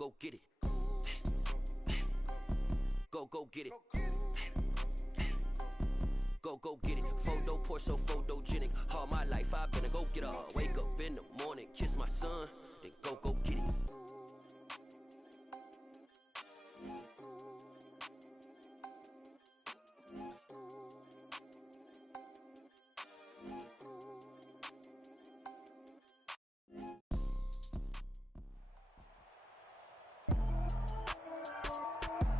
go get it. Go get it. Go get it. Photo poor, so photogenic. All my life I've been a go getter. Wake up in the morning, kiss my son, then go get it.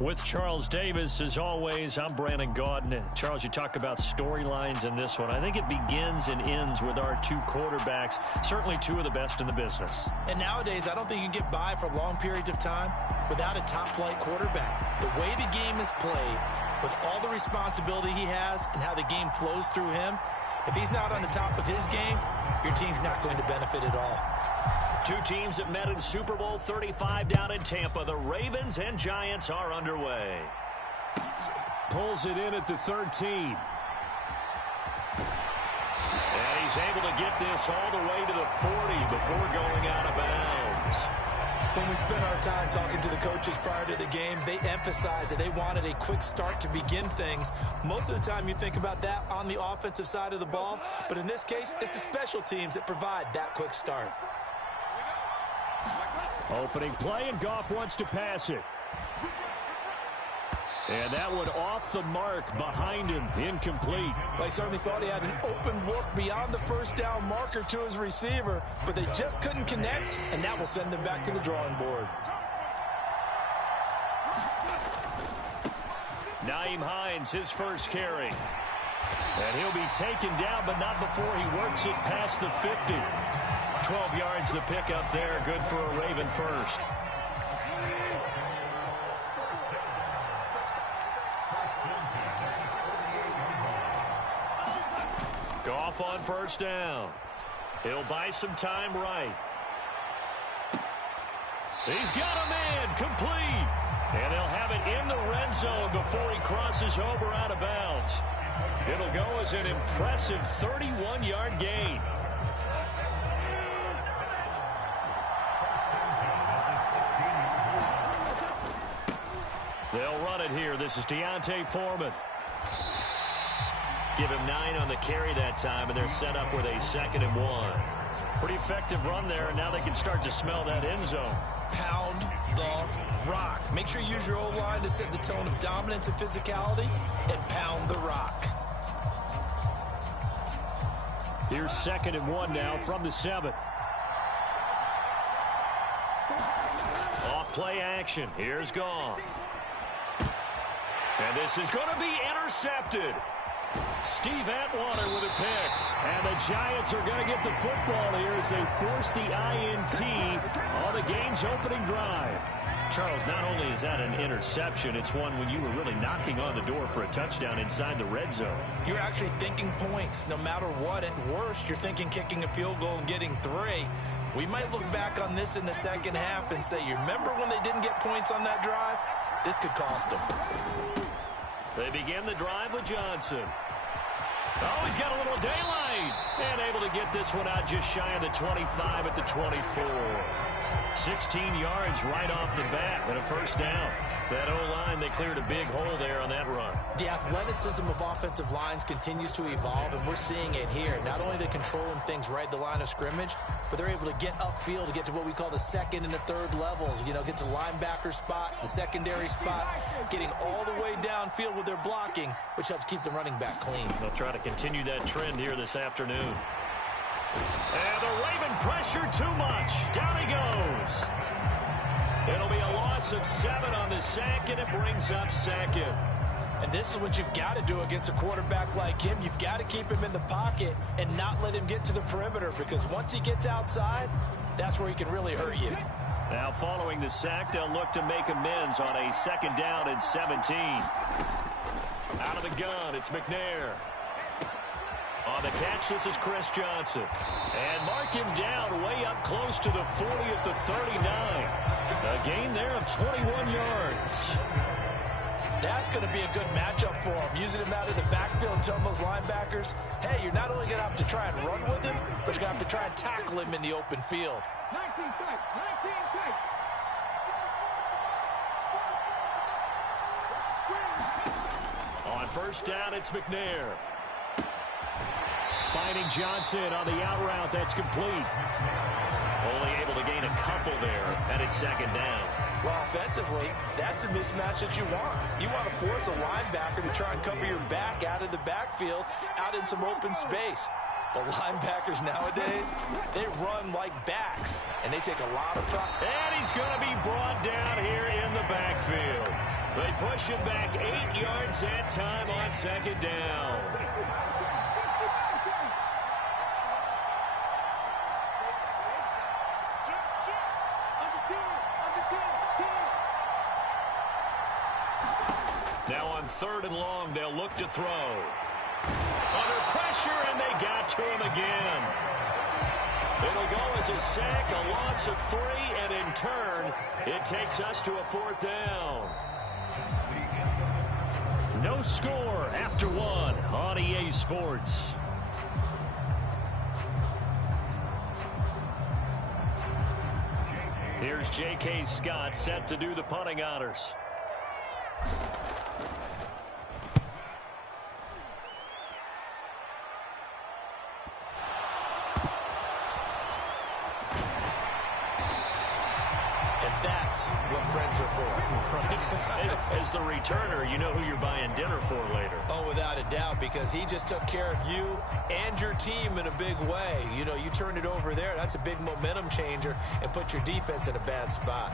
With Charles Davis, as always, I'm Brandon Gaudin. Charles, you talk about storylines in this one. I think it begins and ends with our two quarterbacks, certainly two of the best in the business. And nowadays, I don't think you can get by for long periods of time without a top-flight quarterback. The way the game is played, with all the responsibility he has and how the game flows through him, if he's not on the top of his game, your team's not going to benefit at all. Two teams that met in Super Bowl 35 down in Tampa. The Ravens and Giants are underway. Pulls it in at the 13. And he's able to get this all the way to the 40 before going out of bounds. When we spent our time talking to the coaches prior to the game, they emphasized that they wanted a quick start to begin things. Most of the time you think about that on the offensive side of the ball, but in this case, it's the special teams that provide that quick start. Opening play, and Goff wants to pass it. And that one off the mark behind him, incomplete. Well, he certainly thought he had an open look beyond the first down marker to his receiver, but they just couldn't connect, and that will send them back to the drawing board. Nyheim Hines, his first carry. And he'll be taken down, but not before he works it past the 50. 12 yards to pick up there. Good for a Raven first. Goff on first down. He'll buy some time right. He's got a man complete. And they'll have it in the red zone before he crosses over out of bounds. It'll go as an impressive 31-yard gain. They'll run it here. This is Deontay Foreman. Give him 9 on the carry that time, and they're set up with a 2nd and 1. Pretty effective run there, and now they can start to smell that end zone. Pound the rock. Make sure you use your O-line to set the tone of dominance and physicality, and pound the rock. Here's 2nd and 1 now from the 7. Off play action. Here's Goff. And this is going to be intercepted. Steve Atwater with a pick. And the Giants are going to get the football here as they force the INT on the game's opening drive. Charles, not only is that an interception, it's one when you were really knocking on the door for a touchdown inside the red zone. You're actually thinking points. No matter what, at worst, you're thinking kicking a field goal and getting 3. We might look back on this in the second half and say, you remember when they didn't get points on that drive? This could cost them. They begin the drive with Johnson. Oh, he's got a little daylight. And able to get this one out just shy of the 25 at the 24. 16 yards right off the bat and a first down. That O-line, they cleared a big hole there on that run. The athleticism of offensive lines continues to evolve, and we're seeing it here. Not only are they controlling things right at the line of scrimmage, but they're able to get upfield to get to what we call the 2nd and the 3rd levels. You know, get to the linebacker spot, the secondary spot, getting all the way downfield with their blocking, which helps keep the running back clean. They'll try to continue that trend here this afternoon. And the Raven pressure too much. Down he goes. It'll be a loss of 7 on the sack, and it brings up 2nd. And this is what you've got to do against a quarterback like him. You've got to keep him in the pocket and not let him get to the perimeter, because once he gets outside, that's where he can really hurt you. Now following the sack, they'll look to make amends on a 2nd down and 17. Out of the gun, it's McNair. On the catch, this is Chris Johnson. And mark him down way up close to the 40 at the 39. A gain there of 21 yards. That's going to be a good matchup for him. Using him out of the backfield and telling those linebackers, hey, you're not only going to have to try and run with him, but you're going to have to try and tackle him in the open field. 19 tight. first down, it's McNair. Finding Johnson on the out route. That's complete. Only able to gain a couple there, and it's second down. Well, offensively, that's the mismatch that you want. You want to force a linebacker to try and cover your back out of the backfield, out in some open space. But linebackers nowadays, they run like backs, and they take a lot of pride. And he's going to be brought down here in the backfield. They push him back 8 yards that time on second down. Now on 3rd and long, they'll look to throw. Under pressure, and they got to him again. It'll go as a sack, a loss of 3, and in turn, it takes us to a 4th down. No score after 1 on EA Sports. Here's J.K. Scott set to do the punting honors. That's what friends are for. As the returner, you know who you're buying dinner for later. Oh, without a doubt, because he just took care of you and your team in a big way. You know, you turn it over there, that's a big momentum changer and put your defense in a bad spot.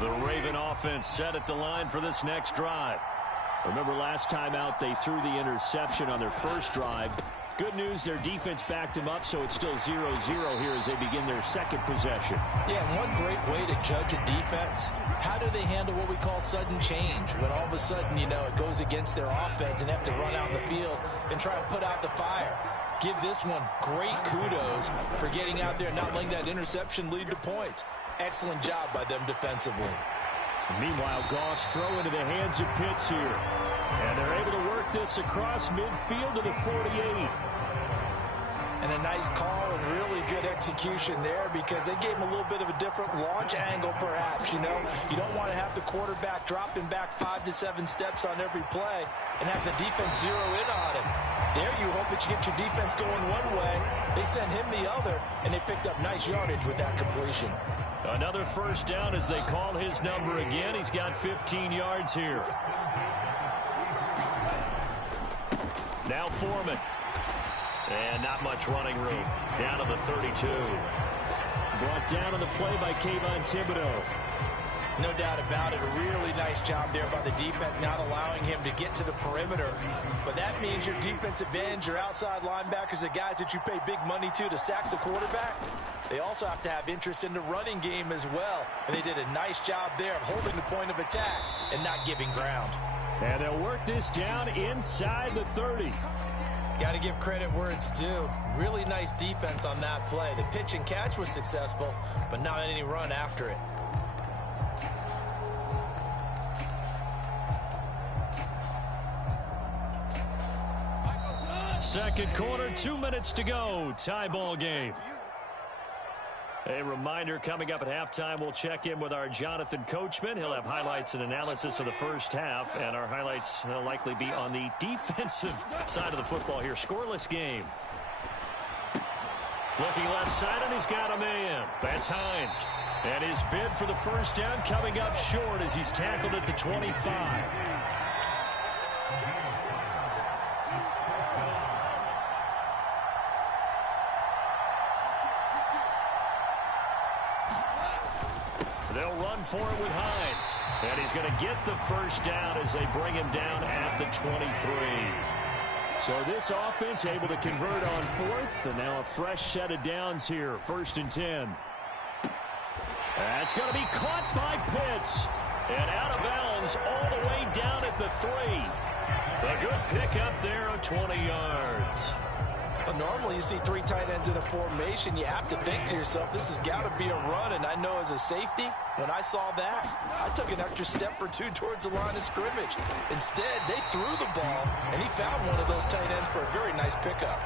The Raven offense set at the line for this next drive. Remember last time out, they threw the interception on their first drive. Good news, their defense backed them up, so it's still 0-0 here as they begin their second possession. Yeah, and one great way to judge a defense, how do they handle what we call sudden change? When all of a sudden, you know, it goes against their offense and they have to run out in the field and try to put out the fire. Give this one great kudos for getting out there and not letting that interception lead to points. Excellent job by them defensively. Meanwhile, Goff's throw into the hands of Pitts here. And they're able to work this across midfield to the 48. And a nice call and really good execution there because they gave him a little bit of a different launch angle perhaps, you know. You don't want to have the quarterback dropping back 5 to 7 steps on every play and have the defense zero in on him. There you hope that you get your defense going one way. They sent him the other, and they picked up nice yardage with that completion. Another first down as they call his number again. He's got 15 yards here. Now Foreman. And not much running room. Down to the 32. Brought down on the play by Kayvon Thibodeau. No doubt about it. A really nice job there by the defense, not allowing him to get to the perimeter. But that means your defensive ends, your outside linebackers, the guys that you pay big money to sack the quarterback, they also have to have interest in the running game as well. And they did a nice job there of holding the point of attack and not giving ground. And they'll work this down inside the 30. Got to give credit where it's due. Really nice defense on that play. The pitch and catch was successful, but not any run after it. Second quarter, 2 minutes to go. Tie ball game. A reminder, coming up at halftime, we'll check in with our Jonathan Coachman. He'll have highlights and analysis of the first half, and our highlights will likely be on the defensive side of the football here. Scoreless game. Looking left side, and he's got a man. That's Hines. And his bid for the first down coming up short as he's tackled at the 25. They'll run for it with Hines. And he's going to get the first down as they bring him down at the 23. So this offense able to convert on 4th, and now a fresh set of downs here, 1st and 10. That's going to be caught by Pitts. And out of bounds all the way down at the 3. A good pickup there of 20 yards. Well, normally you see 3 tight ends in a formation. You have to think to yourself, this has got to be a run. And I know as a safety, when I saw that, I took an extra step or 2 towards the line of scrimmage. Instead, they threw the ball, and he found one of those tight ends for a very nice pickup.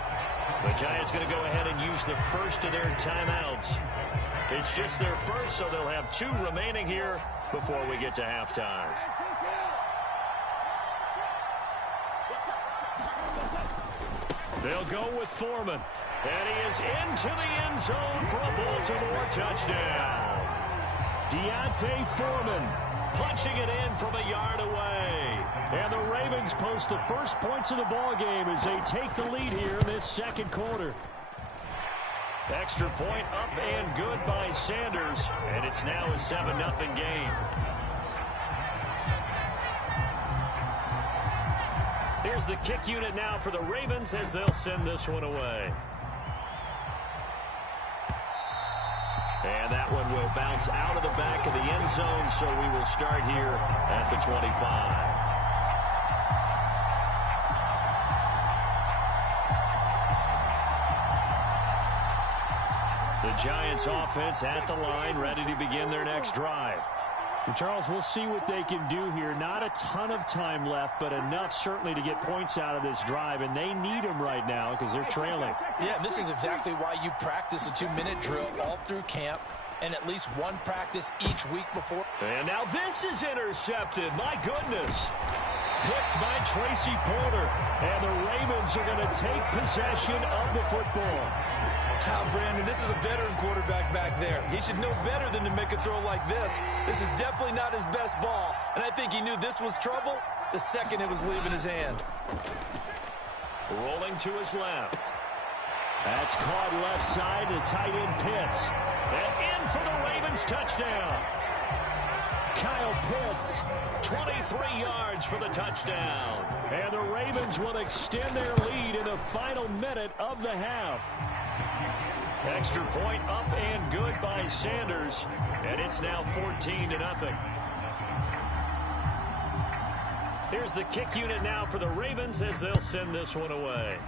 The Giants going to go ahead and use the first of their timeouts. It's just their first, so they'll have 2 remaining here before we get to halftime. They'll go with Foreman. And he is into the end zone for a Baltimore touchdown. Deontay Foreman punching it in from a yard away. And the Ravens post the first points of the ball game as they take the lead here in this second quarter. Extra point up and good by Sanders. And it's now a 7-0 game. Here's the kick unit now for the Ravens as they'll send this one away. And that one will bounce out of the back of the end zone, so we will start here at the 25. The Giants offense at the line, ready to begin their next drive. Charles, we'll see what they can do here. Not a ton of time left, but enough certainly to get points out of this drive, and they need them right now because they're trailing. Yeah, this is exactly why you practice a 2-minute drill all through camp and at least one practice each week before. And now this is intercepted. My goodness. Picked by Tracy Porter, and the Ravens are going to take possession of the football. Brandon, this is a veteran quarterback back there. He should know better than to make a throw like this. This is definitely not his best ball, and I think he knew this was trouble the second it was leaving his hand. Rolling to his left. That's caught left side to tight end Pitts. And in for the Ravens touchdown. Kyle Pitts, 23 yards for the touchdown. And the Ravens will extend their lead in the final minute of the half. Extra point up and good by Sanders. And it's now 14-0. Here's the kick unit now for the Ravens as they'll send this one away.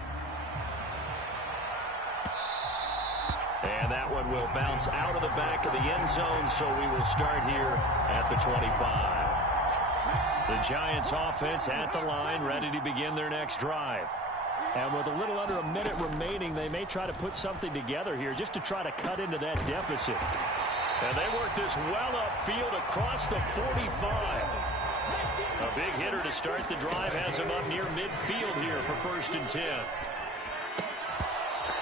And that one will bounce out of the back of the end zone, so we will start here at the 25. The Giants offense at the line, ready to begin their next drive. And with a little under a minute remaining, they may try to put something together here just to try to cut into that deficit. And they work this well upfield across the 45. A big hitter to start the drive has him up near midfield here for 1st and 10.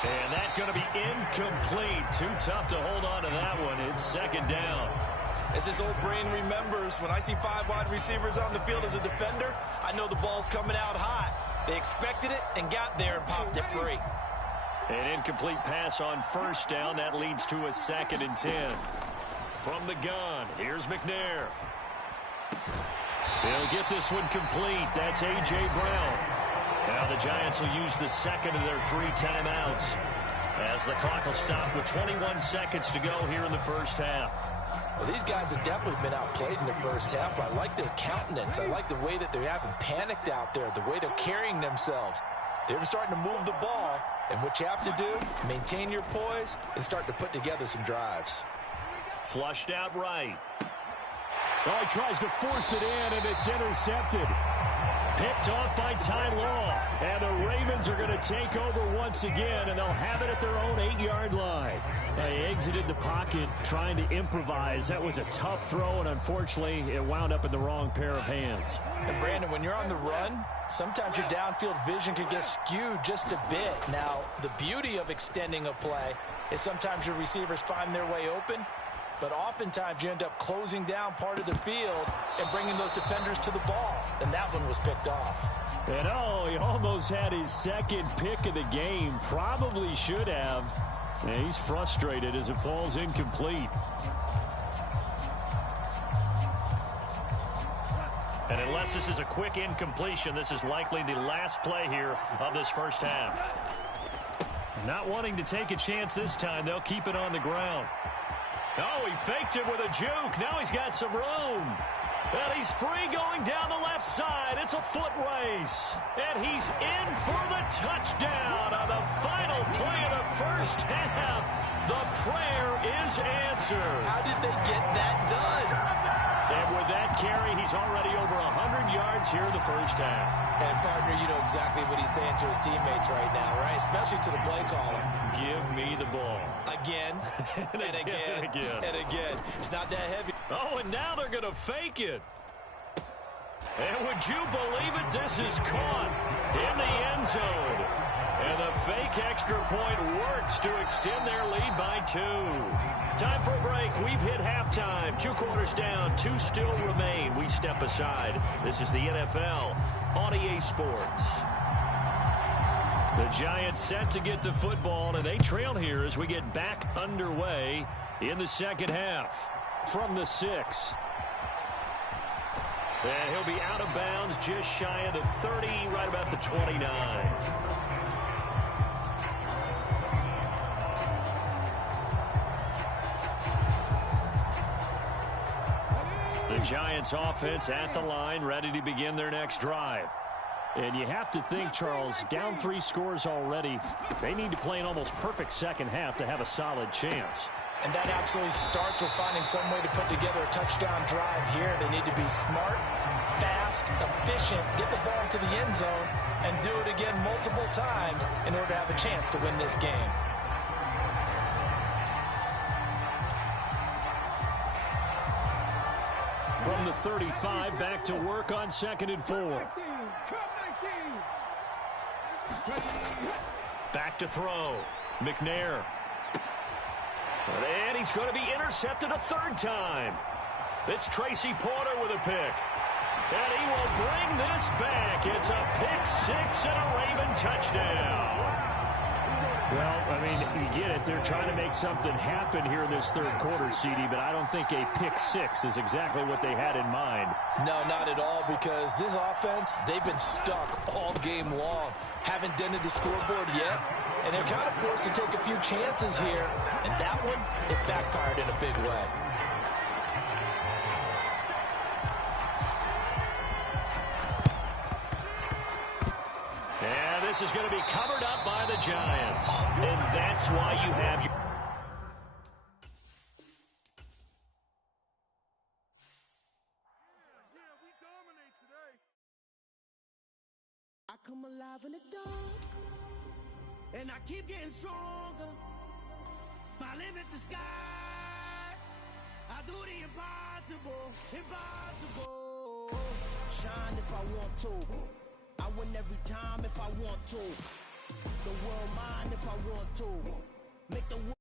And that's going to be incomplete. Too tough to hold on to that one. It's 2nd down. As his old brain remembers, when I see 5 wide receivers on the field as a defender, I know the ball's coming out hot. They expected it and got there and popped it free. An incomplete pass on 1st down. That leads to a 2nd and 10. From the gun, here's McNair. They'll get this one complete. That's A.J. Brown. Now the Giants will use the second of their 3 timeouts as the clock will stop with 21 seconds to go here in the first half. Well, these guys have definitely been outplayed in the first half, but I like their countenance. I like the way that they haven't panicked out there, the way they're carrying themselves. They're starting to move the ball, and what you have to do, maintain your poise and start to put together some drives. Flushed out right. Oh, he tries to force it in, and it's intercepted. Picked off by Ty Law. And the Ravens are going to take over once again, and they'll have it at their own 8-yard line. They exited the pocket trying to improvise. That was a tough throw, and unfortunately, it wound up in the wrong pair of hands. And, Brandon, when you're on the run, sometimes your downfield vision can get skewed just a bit. Now, the beauty of extending a play is sometimes your receivers find their way open, but oftentimes you end up closing down part of the field and bringing those defenders to the ball. And that one was picked off. And, oh, he almost had his 2nd pick of the game. Probably should have. And he's frustrated as it falls incomplete. And unless this is a quick incompletion, this is likely the last play here of this first half. Not wanting to take a chance this time, they'll keep it on the ground. Oh, he faked it with a juke. Now he's got some room. And he's free going down the left side. It's a foot race. And he's in for the touchdown on the final play of the first half. The prayer is answered. How did they get that done? And with that carry, he's already over 100 yards here in the first half. And, partner, you know exactly what he's saying to his teammates right now, right? Especially to the play caller. Give me the ball. Again, and again, and again. It's not that heavy. Oh, and now they're going to fake it. And would you believe it? This is caught in the end zone. And the fake extra point works to extend their lead by 2. Time for a break. We've hit halftime. 2 quarters down. 2 still remain. We step aside. This is the NFL on EA Sports. The Giants set to get the football, and they trail here as we get back underway in the second half. From the 6. And he'll be out of bounds just shy of the 30, right about the 29. The Giants offense at the line, ready to begin their next drive. And you have to think, Charles, down 3 scores already. They need to play an almost perfect second half to have a solid chance. And that absolutely starts with finding some way to put together a touchdown drive here. They need to be smart, fast, efficient, get the ball to the end zone, and do it again multiple times in order to have a chance to win this game. From the 35, back to work on 2nd and 4. Back to throw. McNair. And he's going to be intercepted a 3rd time. It's Tracy Porter with a pick. And he will bring this back. It's a pick 6 and a Raven touchdown. Well, I mean, you get it. They're trying to make something happen here in this 3rd quarter, CD, but I don't think a pick 6 is exactly what they had in mind. No, not at all, because this offense, they've been stuck all game long. Haven't dented the scoreboard yet, and they're kind of forced to take a few chances here. And that one, it backfired in a big way. And this is going to be covered up by the Giants. And that's why you have your... I come alive in the dark, and I keep getting stronger. My limit's the sky. I do the impossible, impossible. Shine if I want to. I win every time if I want to. The world mine if I want to. Make the world